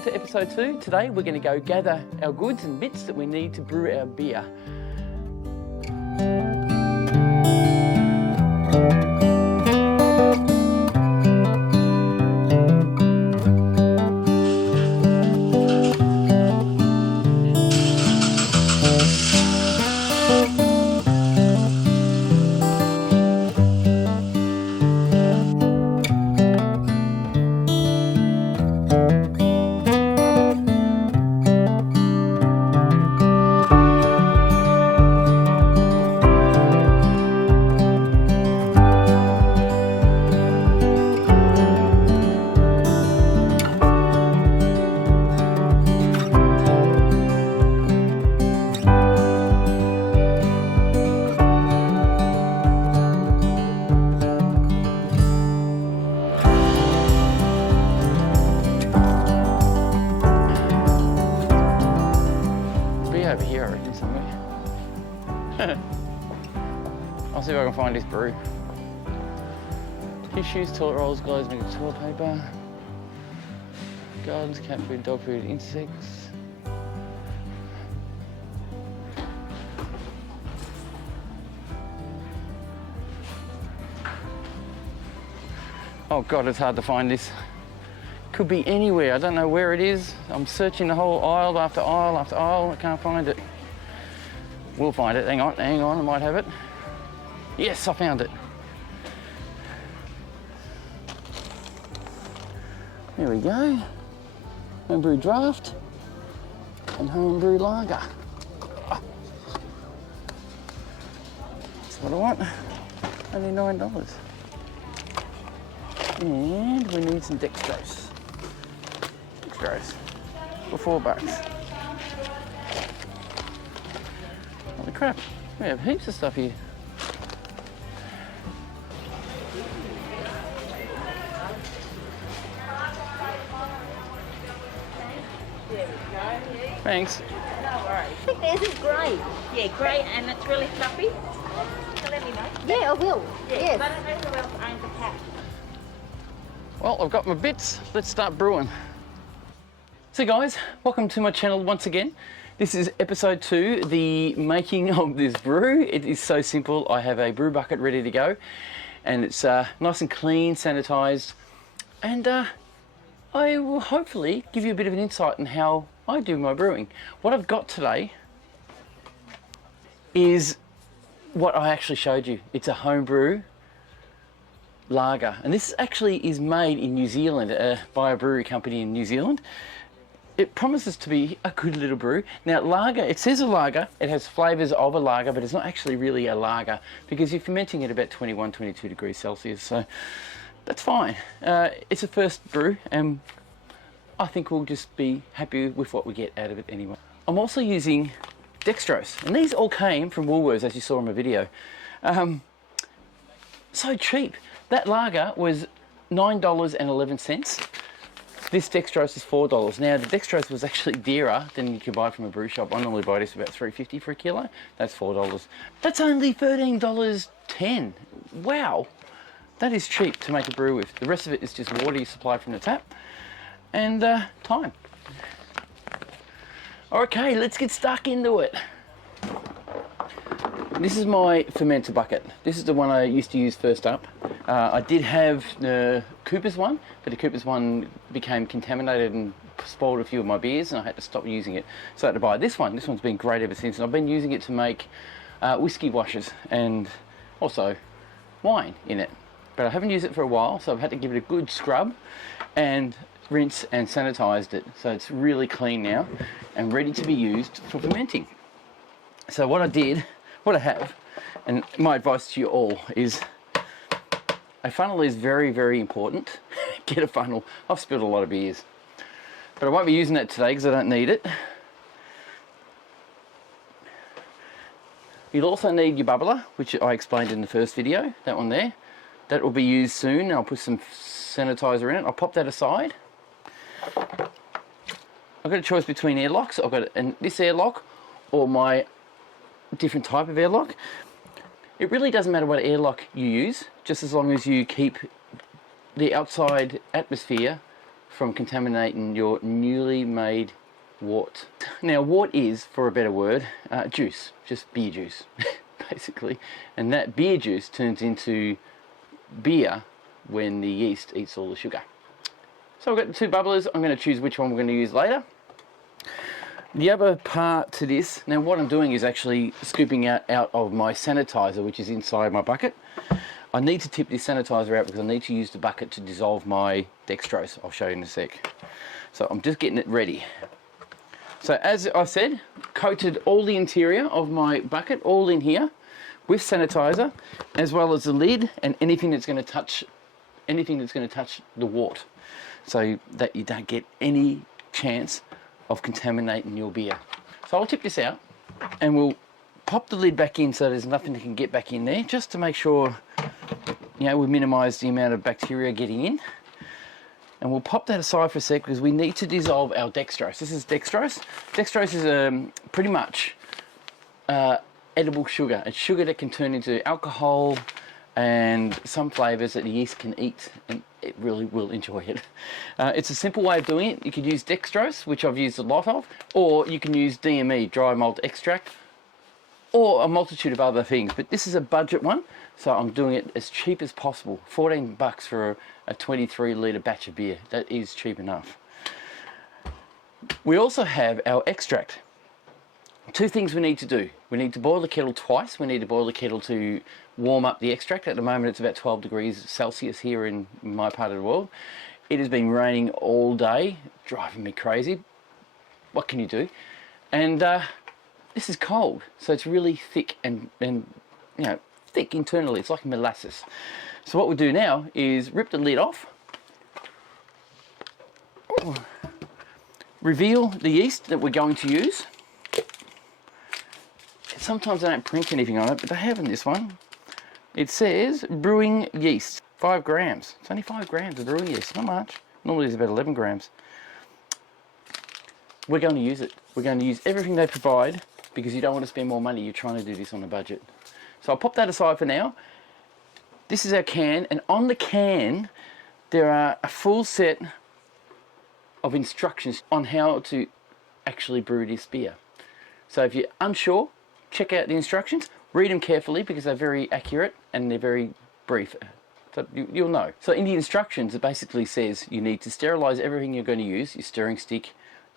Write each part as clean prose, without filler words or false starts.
welcome to episode 2. Today we're going to go gather our goods and bits that we need to brew our beer. Over here, I reckon, somewhere. I'll see if I can find his brew. Tissues, toilet rolls, guys, make of toilet paper. Gardens, cat food, dog food, insects. Oh God, it's hard to find this. Could be anywhere, I don't know where it is. I'm searching the whole aisle after aisle after aisle, I can't find it. We'll find it, hang on, I might have it. Yes, I found it. There we go. Homebrew draft and homebrew lager. That's what I want, only $9. And we need some dextrose. For $4. Holy crap, we have heaps of stuff here. Thanks. No worries. I think theirs is grey. Yeah, grey, and it's really fluffy. So let me know. Yeah, I will. Yeah, yes. But I don't know who else owns a cat. Well, I've got my bits. Let's start brewing. So guys, welcome to my channel once again. This is episode 2, the making of this brew. It is so simple. I have a brew bucket ready to go, and it's nice and clean, sanitized, and I will hopefully give you a bit of an insight on how I do my brewing. What I've got today is what I actually showed you. It's a homebrew lager, and this actually is made in New Zealand by a brewery company in New Zealand. It promises to be a good little brew. Now lager, it says a lager, it has flavours of a lager, but it's not actually really a lager because you're fermenting at about 21, 22 degrees Celsius, so that's fine. It's a first brew, and I think we'll just be happy with what we get out of it anyway. I'm also using dextrose, and these all came from Woolworths, as you saw in my video. So cheap. That lager was $9.11. This dextrose is $4. Now the dextrose was actually dearer than you can buy from a brew shop. I normally buy this about $3.50 for a kilo. That's $4. That's only $13.10. Wow, that is cheap to make a brew with. The rest of it is just water you supply from the tap and time. Okay, let's get stuck into it. This is my fermenter bucket. This is the one I used to use first up. I did have the Cooper's one, but the Cooper's one became contaminated and spoiled a few of my beers, and I had to stop using it. So I had to buy this one. This one's been great ever since, and I've been using it to make whiskey washes and also wine in it. But I haven't used it for a while, so I've had to give it a good scrub and rinse and sanitized it. So it's really clean now and ready to be used for fermenting. So what I have, and my advice to you all is, a funnel is very, very important. Get a funnel. I've spilled a lot of beers, but I won't be using that today because I don't need it. You'll also need your bubbler, which I explained in the first video, that one there. That will be used soon. I'll put some sanitizer in it. I'll pop that aside. I've got a choice between airlocks. I've got this airlock or my different type of airlock. It really doesn't matter what airlock you use, just as long as you keep the outside atmosphere from contaminating your newly made wort. Now, wort is, for a better word, juice, just beer juice, basically. And that beer juice turns into beer when the yeast eats all the sugar. So we've got the two bubblers. I'm going to choose which one we're going to use later. The other part to this, now what I'm doing is actually scooping out of my sanitizer, which is inside my bucket. I need to tip this sanitizer out because I need to use the bucket to dissolve my dextrose. I'll show you in a sec. So I'm just getting it ready. So as I said, coated all the interior of my bucket, all in here, with sanitizer, as well as the lid and anything that's going to touch the wort, so that you don't get any chance of contaminating your beer. So I'll tip this out and we'll pop the lid back in so there's nothing that can get back in there, just to make sure, you know, we minimise the amount of bacteria getting in. And we'll pop that aside for a sec because we need to dissolve our dextrose. This is dextrose. Dextrose is pretty much edible sugar. It's sugar that can turn into alcohol and some flavours that the yeast can eat, and it really will enjoy it. It's a simple way of doing it. You could use dextrose, which I've used a lot of, or you can use DME, dry malt extract, or a multitude of other things. But this is a budget one, so I'm doing it as cheap as possible. 14 bucks for a 23 litre batch of beer. That is cheap enough. We also have our extract. Two things we need to do. We need to boil the kettle twice. We need to boil the kettle to warm up the extract. At the moment it's about 12 degrees Celsius here in my part of the world. It has been raining all day, driving me crazy. What can you do? And this is cold, so it's really thick and you know, thick internally. It's like molasses. So what we'll do now is rip the lid off, reveal the yeast that we're going to use. Sometimes they don't print anything on it, but they have in this one. It says brewing yeast, 5 grams. It's only 5 grams of brewing yeast, not much. Normally it's about 11 grams. We're going to use it. We're going to use everything they provide because you don't want to spend more money. You're trying to do this on a budget. So I'll pop that aside for now. This is our can, and on the can there are a full set of instructions on how to actually brew this beer. So if you're unsure, check out the instructions, read them carefully because they're very accurate and they're very brief. So you'll know. So in the instructions it basically says you need to sterilise everything you're going to use, your stirring stick,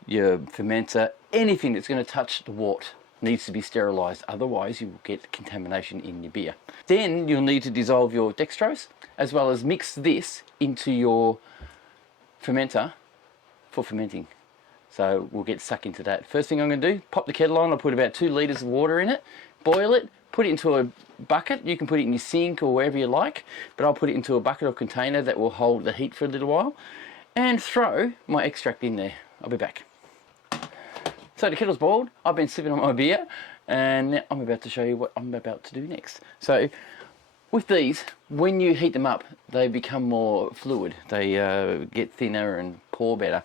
your fermenter, anything that's going to touch the wort needs to be sterilised, otherwise you will get contamination in your beer. Then you'll need to dissolve your dextrose as well as mix this into your fermenter for fermenting. So we'll get stuck into that. First thing I'm going to do, pop the kettle on. I'll put about 2 litres of water in it, boil it, put it into a bucket. You can put it in your sink or wherever you like, but I'll put it into a bucket or container that will hold the heat for a little while, and throw my extract in there. I'll be back. So the kettle's boiled, I've been sipping on my beer, and now I'm about to show you what I'm about to do next. So with these, when you heat them up, they become more fluid. They get thinner and pour better.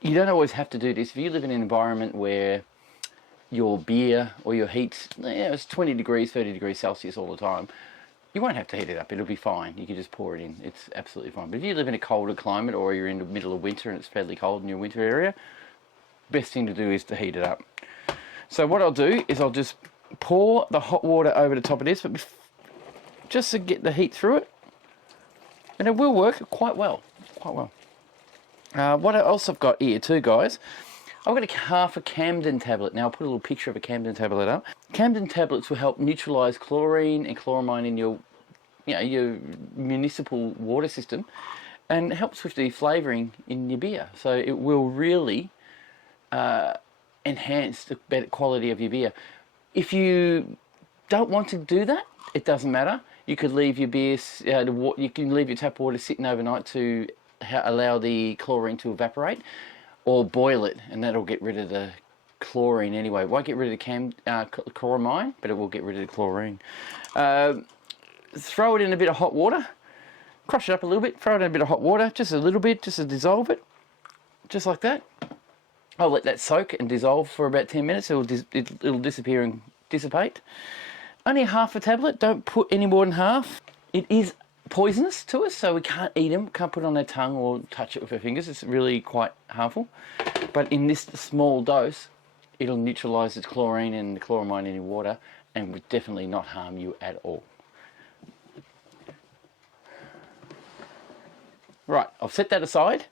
You don't always have to do this. If you live in an environment where your beer or your heat, it's 20 degrees, 30 degrees Celsius all the time, you won't have to heat it up. It'll be fine. You can just pour it in. It's absolutely fine. But if you live in a colder climate or you're in the middle of winter and it's fairly cold in your winter area, best thing to do is to heat it up. So what I'll do is I'll just pour the hot water over the top of this, but just to get the heat through it, and it will work quite well. What else I've got here too, guys, I've got half a Camden tablet. Now I'll put a little picture of a Camden tablet up. Camden tablets will help neutralise chlorine and chloramine in your municipal water system, and it helps with the flavouring in your beer. So it will really enhance the better quality of your beer. If you don't want to do that, it doesn't matter. You could leave your beer, you can leave your tap water sitting overnight to allow the chlorine to evaporate, or boil it, and that'll get rid of the chlorine anyway. It won't get rid of the chloramine, but it will get rid of the chlorine. Throw it in a bit of hot water, crush it up a little bit, throw it in a bit of hot water, just a little bit, just to dissolve it, just like that. I'll let that soak and dissolve for about 10 minutes. It'll disappear and dissipate. Only half a tablet, don't put any more than half. It is poisonous to us, so we can't eat them, can't put it on our tongue or touch it with our fingers. It's really quite harmful. But in this small dose, it'll neutralise its chlorine and the chloramine in your water and would definitely not harm you at all. Right, I've set that aside.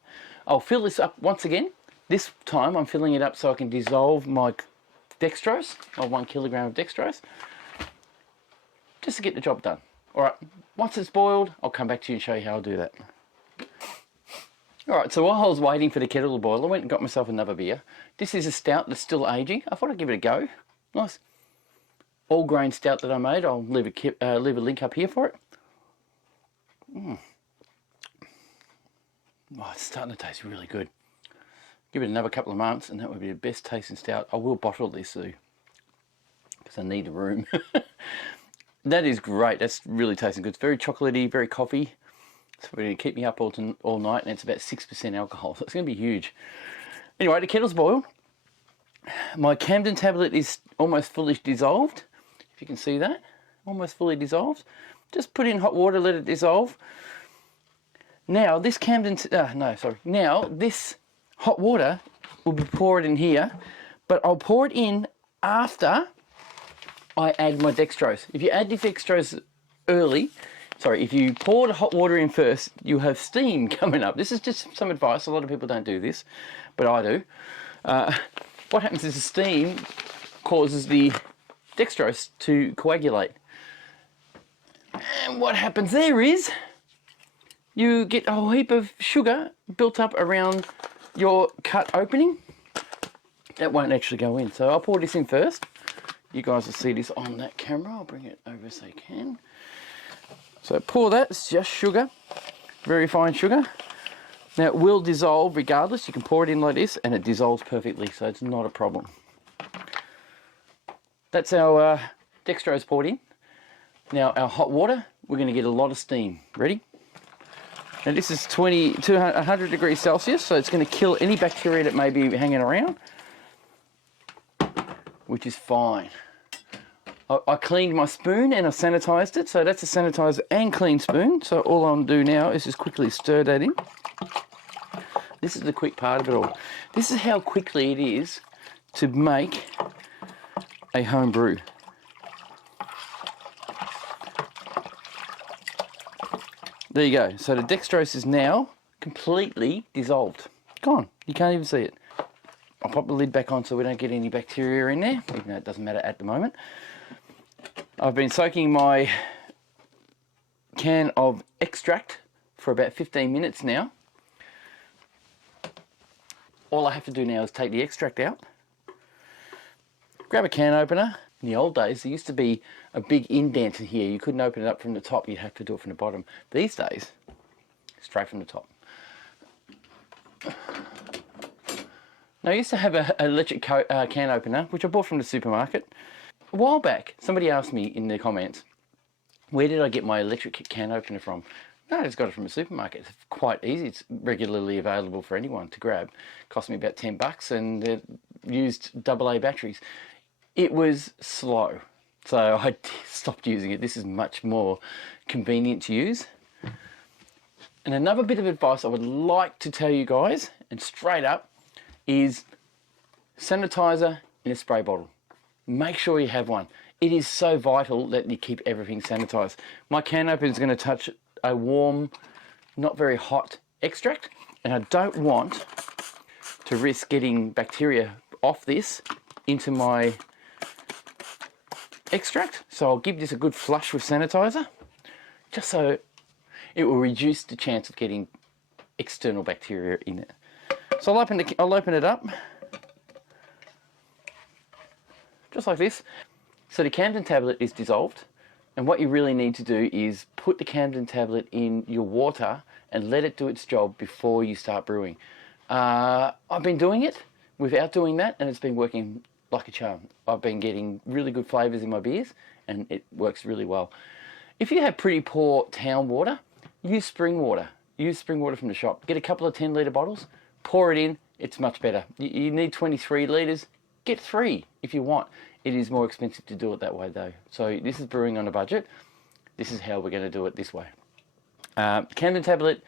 I'll fill this up once again. This time I'm filling it up so I can dissolve my dextrose, my 1 kilogram of dextrose, just to get the job done. All right, once it's boiled, I'll come back to you and show you how I'll do that. All right, so while I was waiting for the kettle to boil, I went and got myself another beer. This is a stout that's still aging. I thought I'd give it a go. Nice all grain stout that I made. I'll leave a link up here for it. Oh, it's starting to taste really good. Give it another couple of months and that would be the best tasting stout. I will bottle this though, because I need the room. That is great. That's really tasting good. It's very chocolatey, very coffee. It's going to keep me up all night, and it's about 6% alcohol, so it's going to be huge. Anyway, the kettle's boiled. My Camden tablet is almost fully dissolved. If you can see that, almost fully dissolved. Just put in hot water, let it dissolve. Now this Now this hot water will be poured in here, but I'll pour it in after I add my dextrose. If you add the dextrose early, if you pour the hot water in first, you'll have steam coming up. This is just some advice. A lot of people don't do this, but I do. What happens is the steam causes the dextrose to coagulate. And what happens there is you get a whole heap of sugar built up around your cut opening. That won't actually go in. So I'll pour this in first. You guys will see this on that camera. I'll bring it over so you can. So pour that, it's just sugar, very fine sugar. Now it will dissolve regardless. You can pour it in like this and it dissolves perfectly, so it's not a problem. That's our dextrose poured in. Now our hot water, we're going to get a lot of steam. Ready? Now this is 100 degrees Celsius, so it's going to kill any bacteria that may be hanging around, which is fine. I cleaned my spoon and I sanitized it, so that's a sanitizer and clean spoon. So all I'm going to do now is just quickly stir that in. This is the quick part of it all. This is how quickly it is to make a home brew. There you go. So the dextrose is now completely dissolved. Gone. You can't even see it. I'll pop the lid back on so we don't get any bacteria in there, even though it doesn't matter at the moment. I've been soaking my can of extract for about 15 minutes now. All I have to do now is take the extract out, grab a can opener. In the old days, there used to be a big indent here. You couldn't open it up from the top, you'd have to do it from the bottom. These days, straight from the top. Now, I used to have an electric can opener, which I bought from the supermarket. A while back, somebody asked me in the comments, where did I get my electric can opener from? No, I just got it from a supermarket. It's quite easy. It's regularly available for anyone to grab. It cost me about $10 and it used AA batteries. It was slow, so I stopped using it. This is much more convenient to use. And another bit of advice I would like to tell you guys, and straight up, is sanitizer in a spray bottle. Make sure you have one. It is so vital that you keep everything sanitized. My can opener is going to touch a warm, not very hot extract, and I don't want to risk getting bacteria off this into my extract. So I'll give this a good flush with sanitizer, just so it will reduce the chance of getting external bacteria in it. So I'll open it up, just like this. So the Camden tablet is dissolved, and what you really need to do is put the Camden tablet in your water and let it do its job before you start brewing. I've been doing it without doing that, and it's been working like a charm. I've been getting really good flavours in my beers, and it works really well. If you have pretty poor town water, use spring water. Use spring water from the shop. Get a couple of 10-litre bottles, pour it in, it's much better. You need 23 litres, get 3 if you want. It is more expensive to do it that way though. So this is brewing on a budget. This is how we're going to do it this way. Camden tablet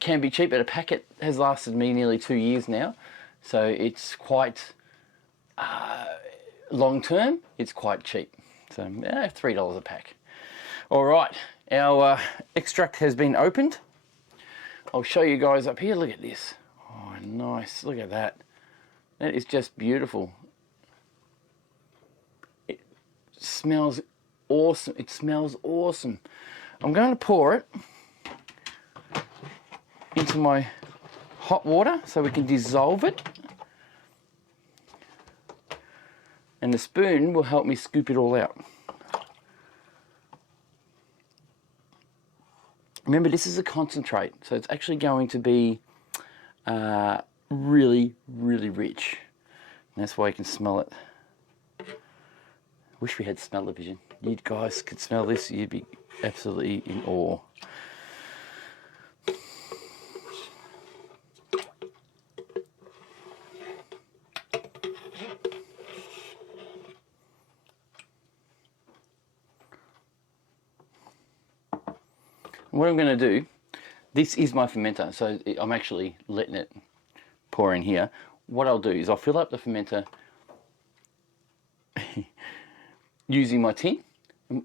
can be cheap, but a packet has lasted me nearly 2 years now, so it's quite long term. It's quite cheap, so $3 a pack. All right, our extract has been opened. I'll show you guys up here. Look at this. Oh, nice. Look at that. That is just beautiful. It smells awesome. It smells awesome. I'm going to pour it into my hot water so we can dissolve it. And the spoon will help me scoop it all out. Remember, this is a concentrate, so it's actually going to be really, really rich. And that's why you can smell it. Wish we had smell-o-vision. You guys could smell this, you'd be absolutely in awe. What I'm going to do, this is my fermenter, so I'm actually letting it pour in here. What I'll do is I'll fill up the fermenter using my tin.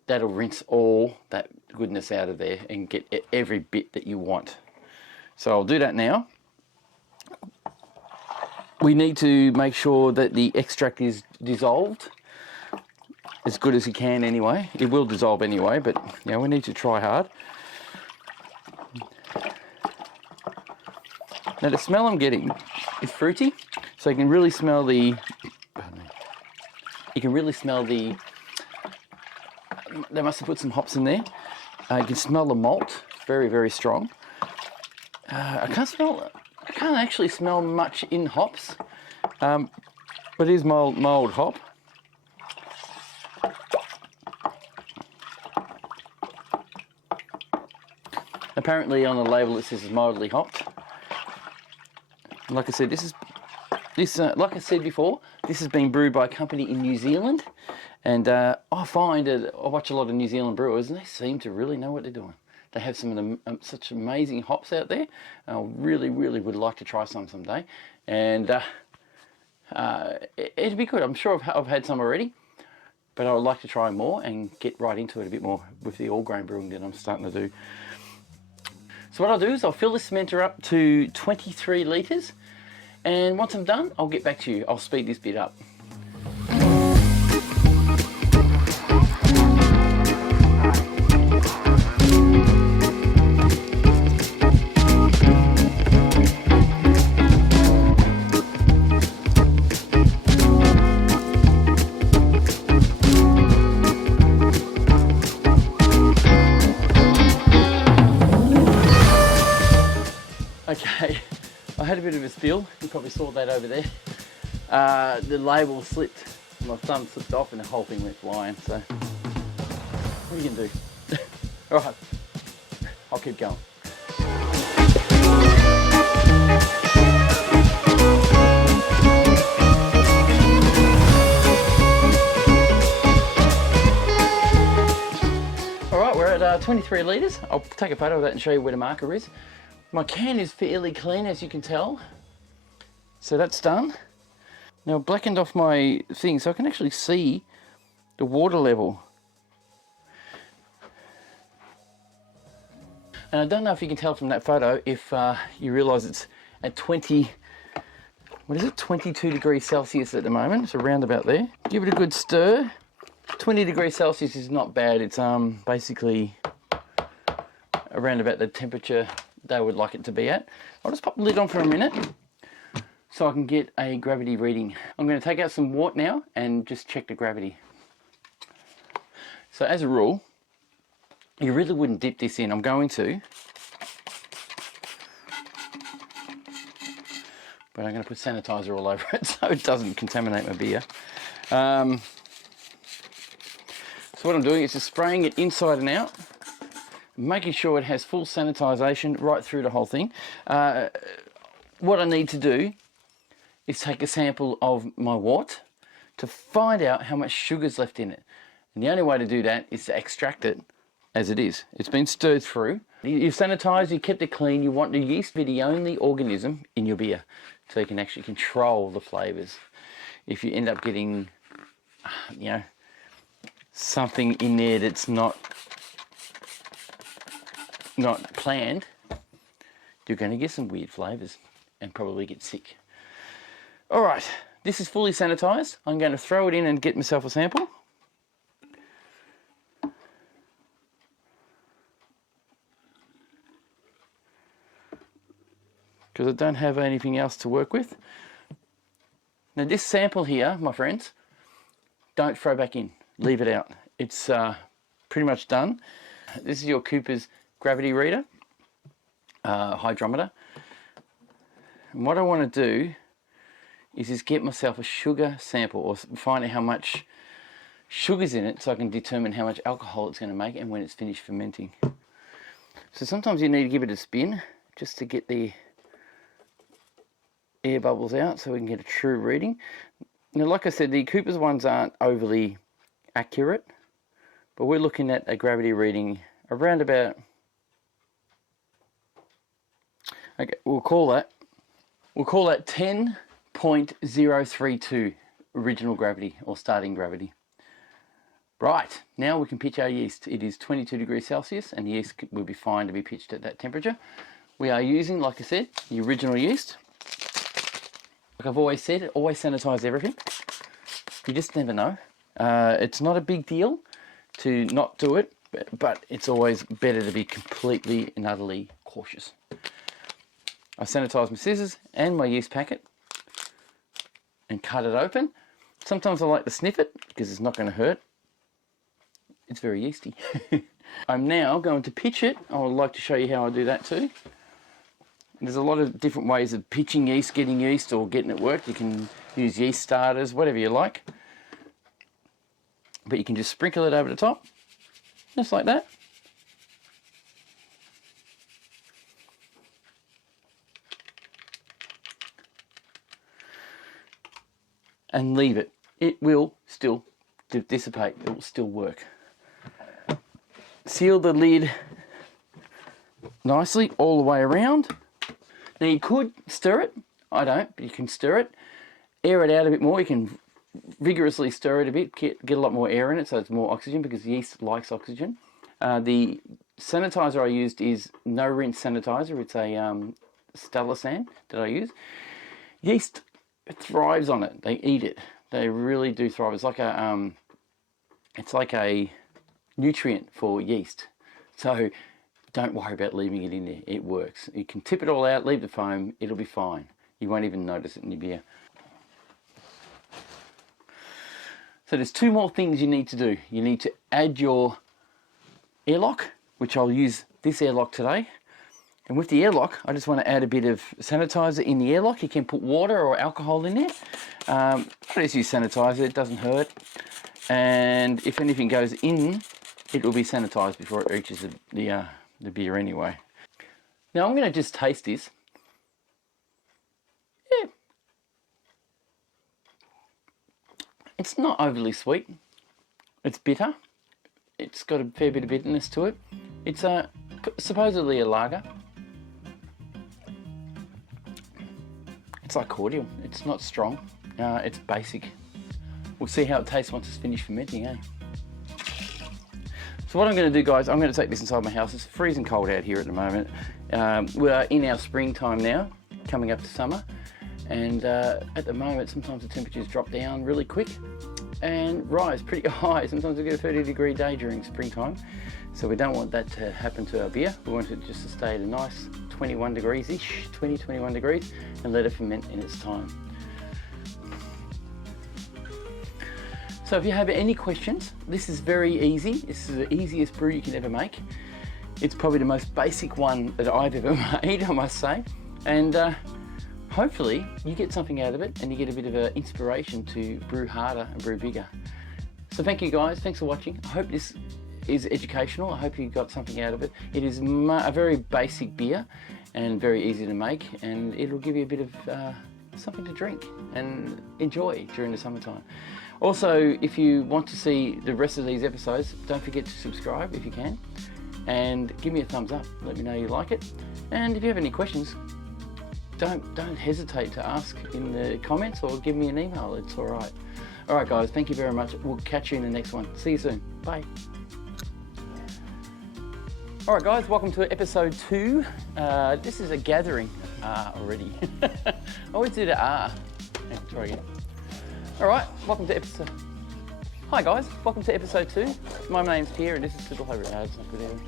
That'll rinse all that goodness out of there and get every bit that you want. So I'll do that now. We need to make sure that the extract is dissolved as good as you can anyway. It will dissolve anyway, but we need to try hard. Now the smell I'm getting is fruity, so you can really smell the, they must have put some hops in there. You can smell the malt, very, very strong. I can't actually smell much in hops, but it is mild hop. Apparently on the label it says it's mildly hopped. Like I said, like I said before, this has been brewed by a company in New Zealand, and I find that I watch a lot of New Zealand brewers, and they seem to really know what they're doing. They have some of the such amazing hops out there. I really, really would like to try some someday, and it'd be good. I'm sure I've had some already, but I would like to try more and get right into it a bit more with the all grain brewing that I'm starting to do. So what I'll do is I'll fill this fermenter up to 23 litres, and once I'm done, I'll get back to you. I'll speed this bit up. Okay, I had a bit of a spill. You probably saw that over there. The label slipped, my thumb slipped off and the whole thing went flying, so what are you going to do? Alright, I'll keep going. Alright, we're at 23 litres. I'll take a photo of that and show you where the marker is. My can is fairly clean, as you can tell. So that's done. Now I've blackened off my thing so I can actually see the water level. And I don't know if you can tell from that photo if you realise it's at 22 degrees Celsius at the moment. It's around about there. Give it a good stir. 20 degrees Celsius is not bad. It's basically around about the temperature they would like it to be at. I'll just pop the lid on for a minute so I can get a gravity reading. I'm going to take out some wort now and just check the gravity. So as a rule, you really wouldn't dip this in. I'm going to, but I'm going to put sanitizer all over it so it doesn't contaminate my beer. So what I'm doing is just spraying it inside and out, making sure it has full sanitisation right through the whole thing. What I need to do is take a sample of my wort to find out how much sugar's left in it. And the only way to do that is to extract it as it is. It's been stirred through. You've sanitised, you kept it clean. You want the yeast to be the only organism in your beer, so you can actually control the flavours. If you end up getting, you know, something in there that's not planned, you're going to get some weird flavours and probably get sick. All right, this is fully sanitised. I'm going to throw it in and get myself a sample. Because I don't have anything else to work with. Now this sample here, my friends, don't throw back in. Leave it out. It's pretty much done. This is your Cooper's gravity reader, hydrometer. And what I want to do is just get myself a sugar sample, or find out how much sugar's in it so I can determine how much alcohol it's going to make and when it's finished fermenting. So sometimes you need to give it a spin just to get the air bubbles out so we can get a true reading. Now, like I said, the Cooper's ones aren't overly accurate, but we're looking at a gravity reading around about, okay, we'll call that 10.032 original gravity, or starting gravity. Right, now we can pitch our yeast. It is 22 degrees Celsius and the yeast will be fine to be pitched at that temperature. We are using, like I said, the original yeast. Like I've always said, always sanitize everything. You just never know. It's not a big deal to not do it, but it's always better to be completely and utterly cautious. I sanitize my scissors and my yeast packet and cut it open. Sometimes I like to sniff it because it's not going to hurt. It's very yeasty. I'm now going to pitch it. I would like to show you how I do that too. There's a lot of different ways of pitching yeast, getting yeast, or getting it worked. You can use yeast starters, whatever you like. But you can just sprinkle it over the top, just like that. And leave it. It will still dissipate. It will still work. Seal the lid nicely all the way around. Now you could stir it. I don't, but you can stir it. Air it out a bit more. You can vigorously stir it a bit, get a lot more air in it so it's more oxygen, because yeast likes oxygen. The sanitizer I used is no rinse sanitizer. It's a Stalasan that I use. Yeast thrives on it. They eat it. They really do thrive. It's like a nutrient for yeast. So don't worry about leaving it in there. It works. You can tip it all out, leave the foam, it'll be fine. You won't even notice it in your beer. So there's two more things you need to do. You need to add your airlock, which I'll use this airlock today. And with the airlock, I just want to add a bit of sanitizer in the airlock. You can put water or alcohol in there. I just use sanitizer, it doesn't hurt. And if anything goes in, it will be sanitized before it reaches the beer anyway. Now I'm going to just taste this. Yeah. It's not overly sweet. It's bitter. It's got a fair bit of bitterness to it. It's supposedly a lager. It's like cordial. It's not strong. It's basic. We'll see how it tastes once it's finished fermenting, eh? So what I'm going to do, guys, I'm going to take this inside my house. It's freezing cold out here at the moment. We are in our springtime now, coming up to summer. And at the moment, sometimes the temperatures drop down really quick and rise pretty high. Sometimes we get a 30-degree day during springtime. So we don't want that to happen to our beer. We want it just to stay at a nice 21 degrees-ish, 20, 21 degrees, and let it ferment in its time. So if you have any questions, this is very easy. This is the easiest brew you can ever make. It's probably the most basic one that I've ever made, I must say. And hopefully you get something out of it and you get a bit of an inspiration to brew harder and brew bigger. So thank you guys, thanks for watching. I hope this is educational. I hope you got something out of it. It is a very basic beer and very easy to make, and it'll give you a bit of something to drink and enjoy during the summertime. Also, if you want to see the rest of these episodes, don't forget to subscribe if you can. and give me a thumbs up. Let me know you like it. And if you have any questions, don't hesitate to ask in the comments or give me an email. It's all right. All right, guys, thank you very much. We'll catch you in the next one. See you soon. Bye. All right, guys, welcome to episode 2. This is a gathering already. I always do the R. Yeah, try again. All right, welcome to episode. Hi, guys, welcome to episode 2. My name's Pierre, and this is Fiddle Over. It's not good either.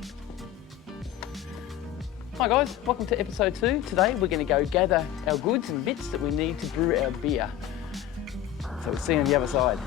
Hi, guys, welcome to episode 2. Today we're going to go gather our goods and bits that we need to brew our beer. So we'll see you on the other side.